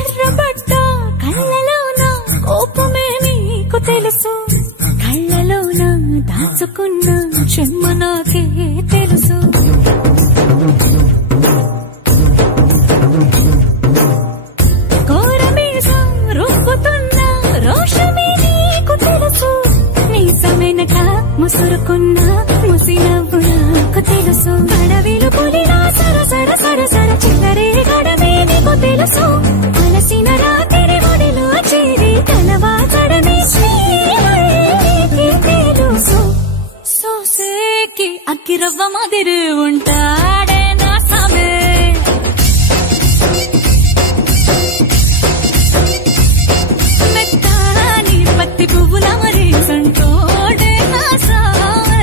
ఎర్రబడ్డ కళ్ళలోన కోపమే నీకు తెలుసు, కళ్ళలోన దాచుకున్న చెమ్మ నాకే తెలుసు. కోరమీసం రుబ్బుతున్న రోషమే నీకు తెలుసు, మీసమెనక ముసురుకున్న ముసినవ్వు నాకు తెలుసు. అడవిలు పులినా సరసర సరసర చిల్లరే గడమే నీకు తెలుసు, అలసిన రాత్రి ఒడిలో చేరి తలవాచడమే శ్రీకి తెలుసు. సోసేకి అక్కిరవ్వ మాదిరి ఉంటాడే నా సామే, మెత్తాని పత్తి పువ్వుల మరి సంటోడే నా సామే.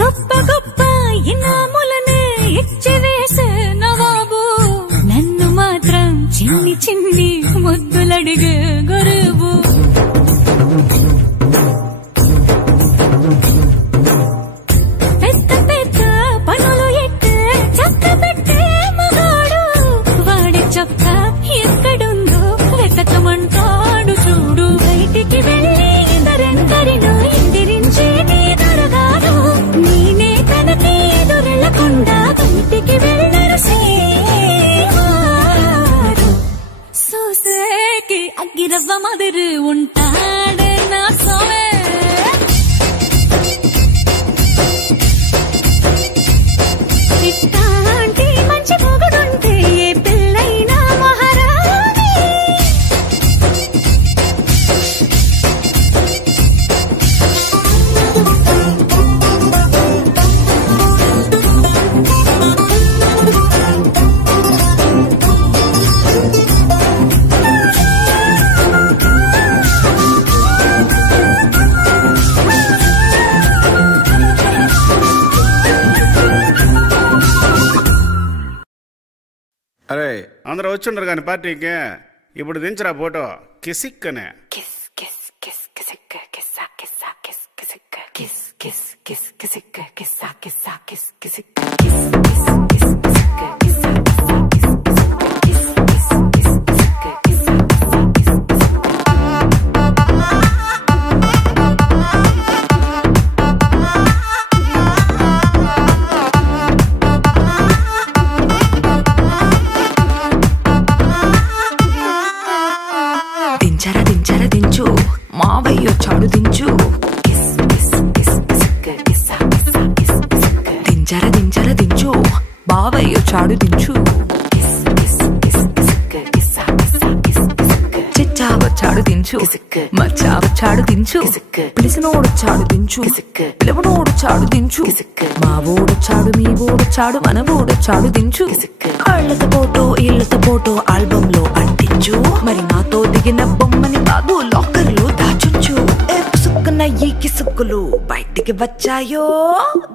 గొప్ప గొప్ప ఇనాములనే ఇచ్చి వేసే నవాబు, నన్ను మాత్రం చిన్ని చిన్ని ముద్దులడిగే గురువు. పెద్ద పెద్ద పనులు ఎట్టే చక్క పెట్టే మగాడు, వాడి చొక్క ఎక్కడుందో వెతకమంటాడు చూడు. బయటికి వెళ్ళి ఇద్దరెందరినో ఎదిరించే నీ దొరగాడు, నేనే తనకి ఎదురెళ్ళకుండా బయటికి వెళ్ళరు సేవాడు. సోసేకి అగ్గిరవ్వ మాదిరి ఉంటాడే నా సోమే, ఇట్లాంటి మంచి పొగడుంటే ఏ పిల్లైనా మహారాణి. అరే అందరూ వచ్చిండ్రు కానీ పార్టీకి, ఇప్పుడు దించరా ఫోటో కిసిక్కనే. కిస్ కిస్ కిస్ కిసిక్క కిస్సా కిస్సా కిస్ కిసిక్క కిస్ కిస్ కిస్ కిసిక్క కిస్సా కిస్సా కిస్ కిసిక్క కిస్ కిస్ కిస్ కిసిక్క కిస్సా కిస్సా కిస్ కిస్ కిస్ కిస్ కిసిక్క కిస్సా కిస్సా కిస్ దించరా దించరా దించు, మావయ్య చాడు దించు. దించరా దించరా దించు, బావయ్య చాడు దించు. చిచ్చా వచ్చాడు దించు, మచ్చా వచ్చాడు దించు. పిలిసినోడు చాడు దించు, పిలవనోడు చాడు దించు. మా ఓడు చాడు, మీ ఓడు చాడు, మన ఓడు చాడు దించు. కళ్ళతో ఫోటో ఇళ్ళతో ఫోటో ఆల్బమ్ లో అంటించు, మరి నాతో దిగిన బొమ్మని బాబు లాకర్ లో దాచుంచు. సుక్కున ఈ కిసుక్కులు బయటికి వచ్చాయో,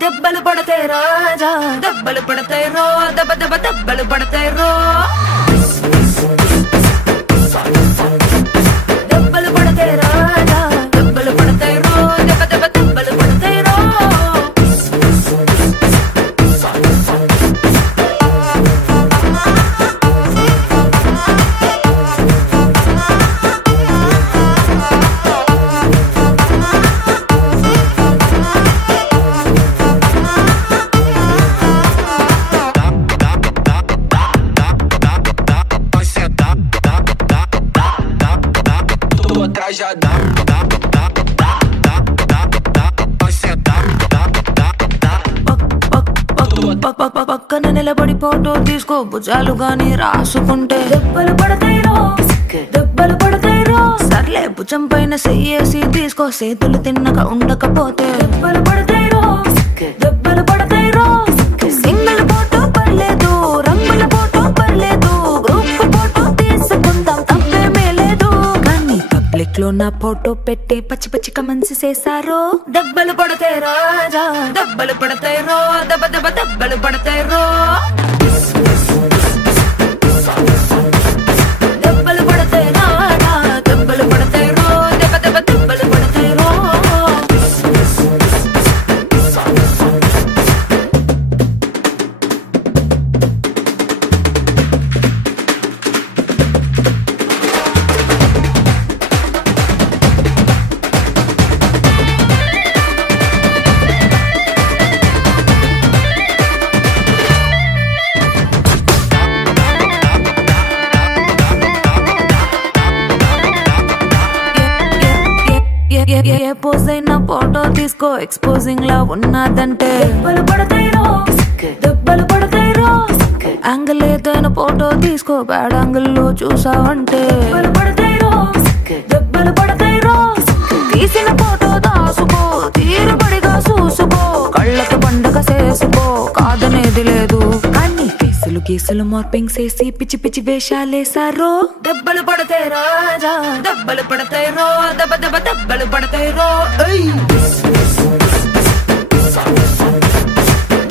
దెబ్బలు పడతాయి రాజా, దెబ్బలు పడతాయి రో, దెబ్బ దెబ్బ దెబ్బలు పడతాయి రో. దెబ్బలు పడతాయి రాజా, దెబ్బలు పడతాయి రో, దెబ్బ దెబ్బ దెబ్బలు పడతాయి రో. పక్కన నిలబడి ఫోటో తీసుకో, భుజాలు గాని రాసుకుంటే దెబ్బలు పడతాయిరో, దెబ్బలు పడతాయిరో. సర్లే భుజం పైన చెయ్యేసి తీసుకో, చేతులు తిన్నక ఉండకపోతే దెబ్బలు పడతాయిరో, దెబ్బలు పడతాయిరో. లో నా ఫోటో పెట్టే పచ్చి పచ్చి కమెంట్స్ చేశారో దెబ్బలు పడతాయి రాజా దెబ్బలు పడతాయి రో దెబ్బ దెబ్బ దెబ్బలు పడతాయి రో దెబ్బలు పడతాయి రాజా దెబ్బలు పడతాయి రో దెబ్బ దెబ్బ దెబ్బలు పడతాయి రో ఏ పోజ్ అయినా ఫోటో తీసుకో ఎక్స్పోజింగ్ లా ఉన్నదంటే దెబ్బలు పడతాయి రో దెబ్బలు పడతాయి రో యాంగిల్ ఏదైనా ఫోటో తీసుకో బ్యాడ్ యాంగిల్ లో చూసావంటే దెబ్బలు పడతాయి రో దెబ్బలు పడతాయి రో తీసిన ఫోటో దాసుకో తీరుబడిగా చూసుకో కళ్ళకు పండగ చేసుకో కాదనేది లేదు కానీ కేసులు మార్పింగ్ చేసి పిచ్చి పిచ్చి వేషాలేసారో దెబ్బలు పడతాయి రాజా దెబ్బలు పడతాయి రో దెబ్బ దెబ్బ దెబ్బలు పడతాయి రో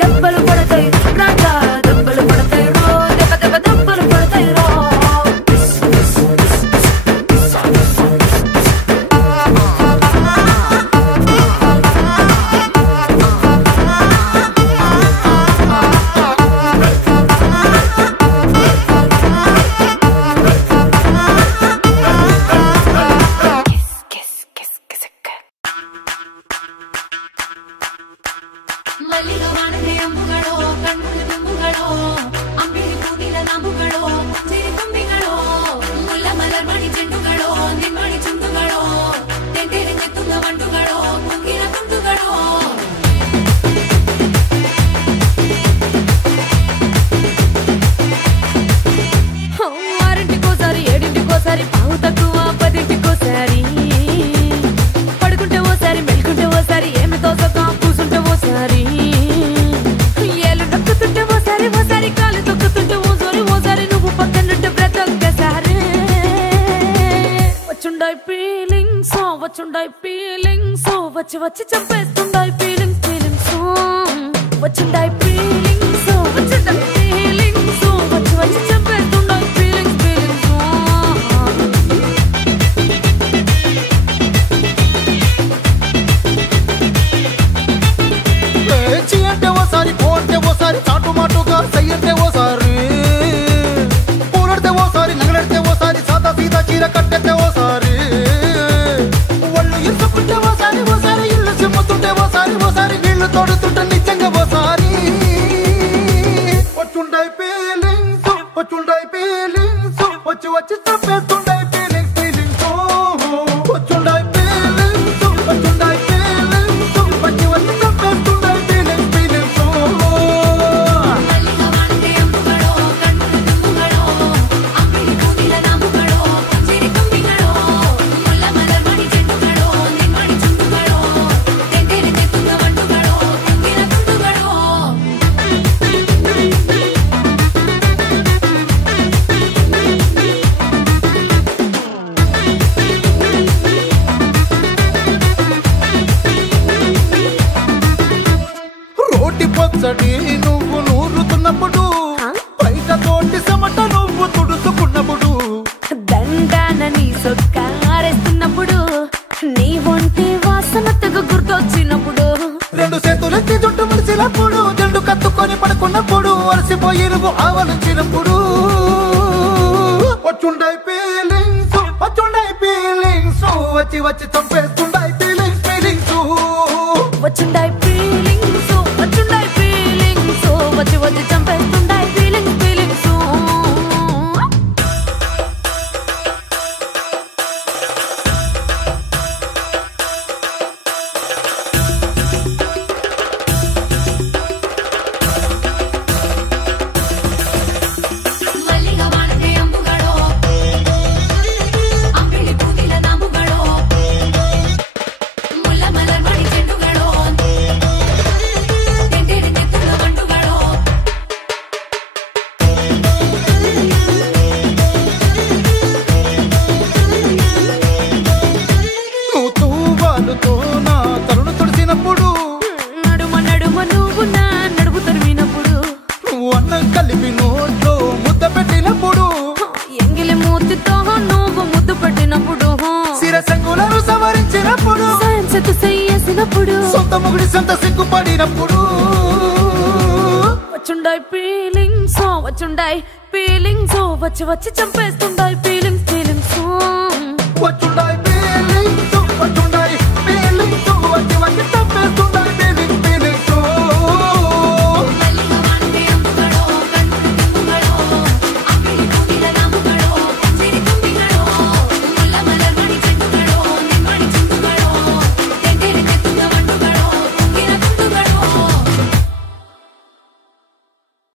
దెబ్బలు పడతాయి రాజా దెబ్బలు పడతాయి రో దెబ్బ దెబ్బ దెబ్బలు పడతాయి రో వచ్చి చంపేస్తుండాయి ఫీలింగ్స్ వచ్చిండాయి ఫీలింగ్స్ వచ్చిండాయి ఫీలింగ్స్ వచ్చి చంపేస్తుండాయి ఫీలింగ్స్ చీ అంటే ఓసారి పో అంటే ఓసారి చాటు మాటుగా సయ్యంటే ఓసారి పూలడితే ఓసారి నగలడితే ఓసారి సాదా సీదా చీర కట్టెతే ఓసారి ఒళ్ళు ఇసుకుంటే ఓసారి ఓసారి ఇల్లు సిమ్ముతుంటే ఓసారి ఓసారి నీళ్లు తోడుతుంటే నిజంగా ఓసారి వచ్చుండాయి ఫీలింగ్స్ వచ్చి వచ్చి తప్పేస్తుండాయి ఫీలింగ్స్ వచ్చుండాయి ఫీలింగ్స్ వచ్చుండాయి ఫీలింగ్స్ వచ్చి వచ్చి తప్పేస్తుండాయి ఫీలింగ్స్ పచ్చడి నువ్వు నూరుతున్నప్పుడు బయట తోటి సమట నువ్వు తుడుచుకున్నప్పుడు దండాన నీ సొక్కారేస్తున్నప్పుడు నీ ఒంటి వాసన తెగ గుర్తొచ్చినప్పుడు రెండు చేతులెత్తి జుట్టు ముడిచినప్పుడు జండు కత్తుకొని పడుకున్నప్పుడు అలసిపోయి నువ్వు ఆవలించినప్పుడు వచ్చుండాయి ఫీలింగ్స్ వచ్చి వచ్చి చంపేస్తుండాయి ఫీలింగ్స్ వచ్చుండాయి ఫీలింగ్స్ వచ్చుండాయి ఫీలింగ్స్ వచ్చి వచ్చి చంపేస్తుండాయి ఫీలింగ్స్ కలిపి నోట్లో ముద్ద పెట్టినప్పుడు ఎంగిలి మూతితో నువ్వు ముద్దు పెట్టినప్పుడు శిరసంగులను సవరించినప్పుడు సైన్సెత్తు చెయ్యేసినప్పుడు సొంత ముగుడి సొంత సిగ్గుపడినప్పుడు వచ్చుండాయి ఫీలింగ్స్ వచ్చుండాయి ఫీలింగ్స్ వచ్చి వచ్చి చంపేస్తుండాయి ఫీలింగ్స్ వచ్చుండాయి